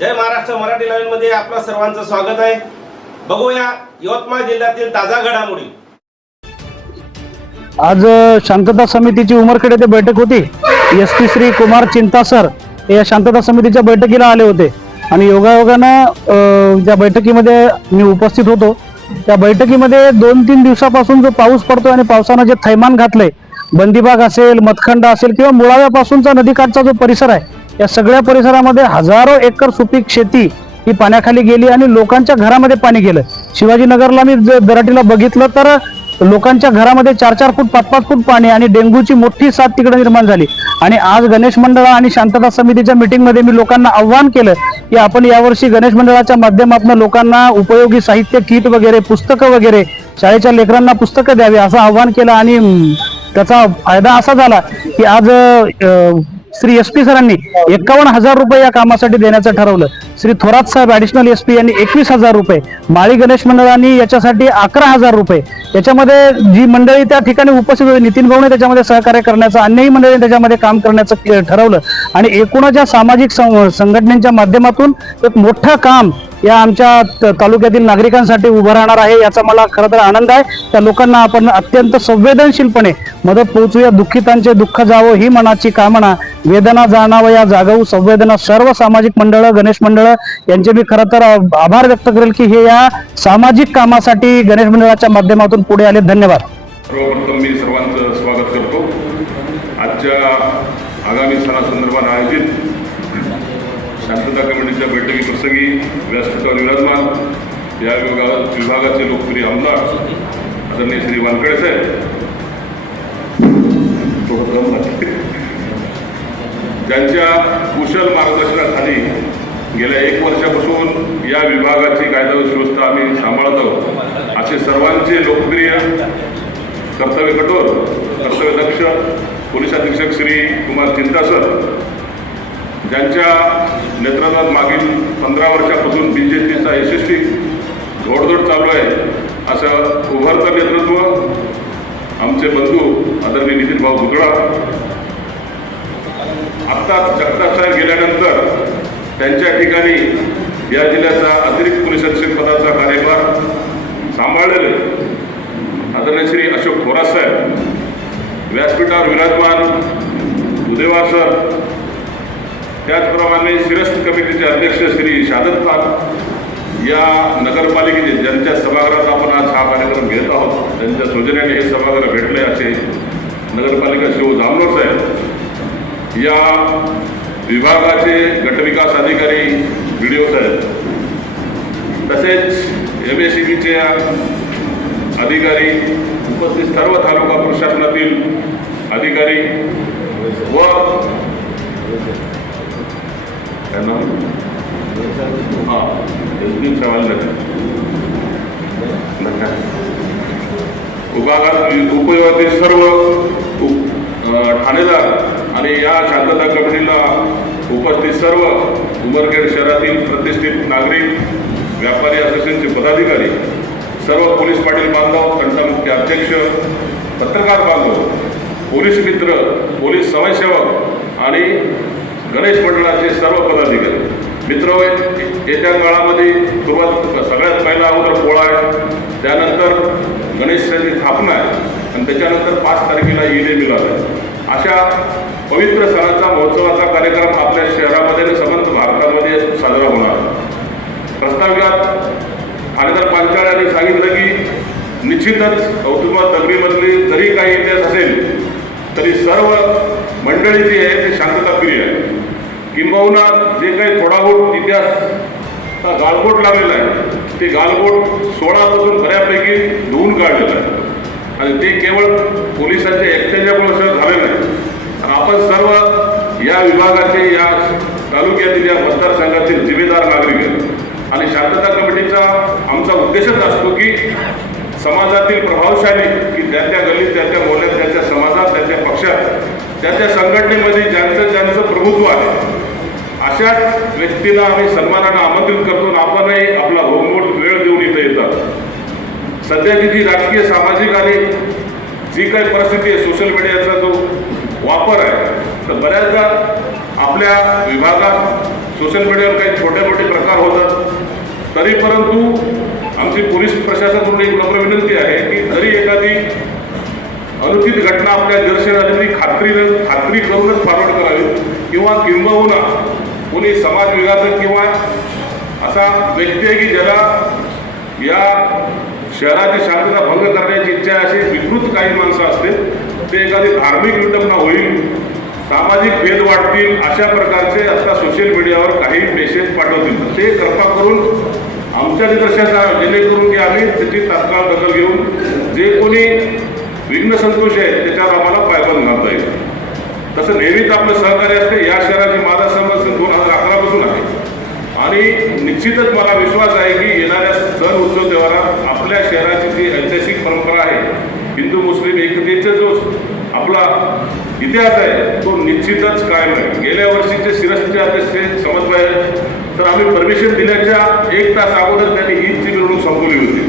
जय महाराष्ट्र. मराठी लाईव्हमध्ये आपलं सर्वांचं स्वागत आहे. बघूया यवतमाळ जिल्ह्यातील ताजा घडामोडी. आज शांतता समितीची उमरखेड येथे बैठक होती. एस पी श्री कुमार चिंतासर सर या शांतता समितीच्या बैठकीला आले होते. आणि योगायोगानं ज्या बैठकीमध्ये मी उपस्थित होतो त्या बैठकीमध्ये दोन तीन दिवसापासून जो पाऊस पडतो आणि पावसानं जे थैमान घातलंय बंदीबाग असेल मतखंड असेल किंवा मुळाव्यापासूनचा नदीकाठचा जो परिसर आहे या सगळ्या परिसरामध्ये हजारो एकर सुपीक शेती ही पाण्याखाली गेली आणि लोकांच्या घरामध्ये पाणी गेलं. शिवाजीनगरला मी दराटीला बघितलं तर लोकांच्या घरामध्ये चार चार फूट पाच पाच फूट पाणी आणि डेंग्यूची मोठी साथ तिकडे निर्माण झाली. आणि आज गणेश मंडळ आणि शांतता समितीच्या मीटिंगमध्ये मी लोकांना आव्हान केलं की आपण यावर्षी गणेश मंडळाच्या माध्यमातून लोकांना उपयोगी साहित्य किट वगैरे पुस्तकं वगैरे शाळेच्या लेकरांना पुस्तकं द्यावी असं आव्हान केलं आणि त्याचा फायदा असा झाला की आज श्री एस पी सरांनी एकावन्न हजार रुपये या कामासाठी देण्याचं ठरवलं. श्री थोरात साहेब ऍडिशनल एस पी यांनी एकवीस हजार रुपये माळी गणेश मंडळांनी याच्यासाठी अकरा हजार रुपये. याच्यामध्ये जी मंडळी त्या ठिकाणी उपस्थित होती नितीन भाऊने त्याच्यामध्ये सहकार्य करण्याचं अन्यही मंडळी त्याच्यामध्ये काम करण्याचं ठरवलं. आणि एकूणच या सामाजिक सं- संघटनेच्या माध्यमातून एक मोठं काम या आमच्या तालुक्यातील नागरिकांसाठी उभं राहणार आहे याचा मला खरं तर आनंद आहे. त्या लोकांना आपण अत्यंत संवेदनशीलपणे मदत पोहोचूया. दुःखितांचे दुःख जावं ही मनाची कामना. वेदना जाणावं या जागवू संवेदना सर्व सामाजिक मंडळ गणेश मंडळ यांचे मी खरं तर आभार व्यक्त करेल की हे या सामाजिक कामासाठी गणेश मंडळाच्या माध्यमातून पुढे आले. धन्यवाद. सर्वांचं स्वागत करतो. आजच्या शांतता कमिटीच्या बैठकी प्रसंगी व्यासपीठावर विराजमान. या विभागा विभागाचे लोकप्रिय आमदार आदरणीय श्री वानकडे साहेब. थोडं ज्यांच्या कुशल मार्गदर्शनाखाली गेल्या एक वर्षापासून या विभागाची कायदा सुव्यवस्था आम्ही सांभाळत आहोत. असे सर्वांचे लोकप्रिय कर्तव्य कठोर कर्तव्यदक्ष पोलीस अधीक्षक श्री कुमार चिंतासर ज्यांच्या नेतृत्वात मागील पंधरा वर्षापासून बी जे पीचा यशस्वी घोडदौड चालू आहे असं उभरतं नेतृत्व आमचे बंधू आदरणीय नितीन भाऊ भुतळा आत्ता जगताप साहेब गेल्यानंतर त्यांच्या ठिकाणी या जिल्ह्याचा अतिरिक्त पोलीस अधीक्षक पदाचा कार्यभार सांभाळलेले आदरणीय श्री अशोक थोरात साहेब व्यासपीठावर विराजमान उदेवा सर त्याचप्रमाणे शिरस्त कमिटीचे अध्यक्ष श्री शादत खान या नगरपालिकेचे ज्यांच्या सभागृहात आपण आज हा कार्यक्रम घेत आहोत त्यांच्या सौजन्याने हे सभागृह भेटले असे नगरपालिका शिव जामनोर साहेब या विभागाचे गटविकास अधिकारी बी डी ओ साहेब तसेच एम एस सी बीचे अधिकारी उपस्थित सर्व तालुका प्रशासनातील अधिकारी व त्यांना नाव? हां एसबी चव्हाण विभागात उपयोगातील सर्व ठाणेदार आणि या शांतता कमिटीला उपस्थित सर्व उमरखेड शहरातील प्रतिष्ठित नागरिक व्यापारी असोसिएशनचे पदाधिकारी सर्व पोलीस पाटील बांधव तंटामुख्य अध्यक्ष पत्रकार बांधव पोलीस मित्र पोलीस समाजसेवक आणि गणेश मंडळाचे सर्व पदाधिकारी. मित्र येत्या काळामध्ये सुरुवात सगळ्यात पहिला अगोदर पोळा आहे. त्यानंतर गणेशाची स्थापना आहे. आणि त्याच्यानंतर पाच तारखेला ईद ए मिलाद आहे. अशा पवित्र सणाचा महोत्सवाचा कार्यक्रम आपल्या शहरामध्ये आणि समंत भारतामध्ये साजरा होणार प्रस्ताविकात ठाणेदार पांचाळ यांनी सांगितलं की निश्चितच औतुमा दगडीमधली जरी काही इतिहास असेल तरी सर्व मंडळी जी आहे ते शांतताप्रिय आहे किंबहुना जे काही थोडाबोट इतिहास गालबोट लावलेला आहे ते गालबोट सोळापासून बऱ्यापैकी धुवून काढलेलं आहे. आणि ते केवळ पोलिसांच्या एकट्याच्यामुळे असं झालेलं आहे. आपण सर्व या विभागाचे या तालुक्यातील या मतदारसंघातील जिम्मेदार नागरिक आहेत. आणि शांतता कमिटीचा आमचा उद्देशच असतो की समाजातील प्रभावशाली की त्या त्या गल्लीत त्या त्या मोहल्यात त्या त्या समाजात त्या त्या पक्षात त्या त्या संघटनेमध्ये ज्यांचं ज्यांचं प्रभुत्व आहे अशाच व्यक्तीला आम्ही सन्मानानं आमंत्रित करतो आणि आपणही आपला बहुमोठ वेळ देऊन इथं येतात. सध्याची जी राजकीय सामाजिक आणि जी काही परिस्थिती आहे सोशल मीडियाचा जो वापर आहे तर बऱ्याचदा आपल्या विभागात सोशल मीडियावर काही छोटे मोठे प्रकार होतात. तरी परंतु आमची पोलीस प्रशासनाकडून एक नम्र विनंती आहे अनुचित घटना आपल्या निदर्शनास आली तरी खात्रीनं खात्री करूनच फॉरवर्ड करावी. किंवा किंबहुना कोणी समाज विघातक किंवा असा व्यक्ती आहे की ज्याला या शहराची शांतता भंग करण्याची इच्छा अशी विकृत काही माणसं असतील ते एखादी धार्मिक विटंबना होईल सामाजिक भेद वाढतील अशा प्रकारचे आता सोशल मीडियावर काही मेसेज पाठवतील. ते कृपा करून आमच्या निदर्शनात जेणेकरून की आम्ही त्याची तात्काळ दखल घेऊन जे कोणी विघ्न संतोष आहे त्याच्यावर आम्हाला पायबंद घालता येईल तसं नेहमीच आपलं सहकार्य असते या शहराची माझा संबंध दोन हजार अकरापासून आहे. आणि निश्चितच मला विश्वास आहे की येणाऱ्या सण उत्सव देवाला आपल्या शहराची जी ऐतिहासिक परंपरा आहे हिंदू मुस्लिम एकतेचा जो आपला इतिहास आहे तो निश्चितच कायम आहे. गेल्या वर्षीचे शिरसचे अध्यक्ष समन्वय तर आम्ही परमिशन दिल्याच्या एक तास अगोदर होती.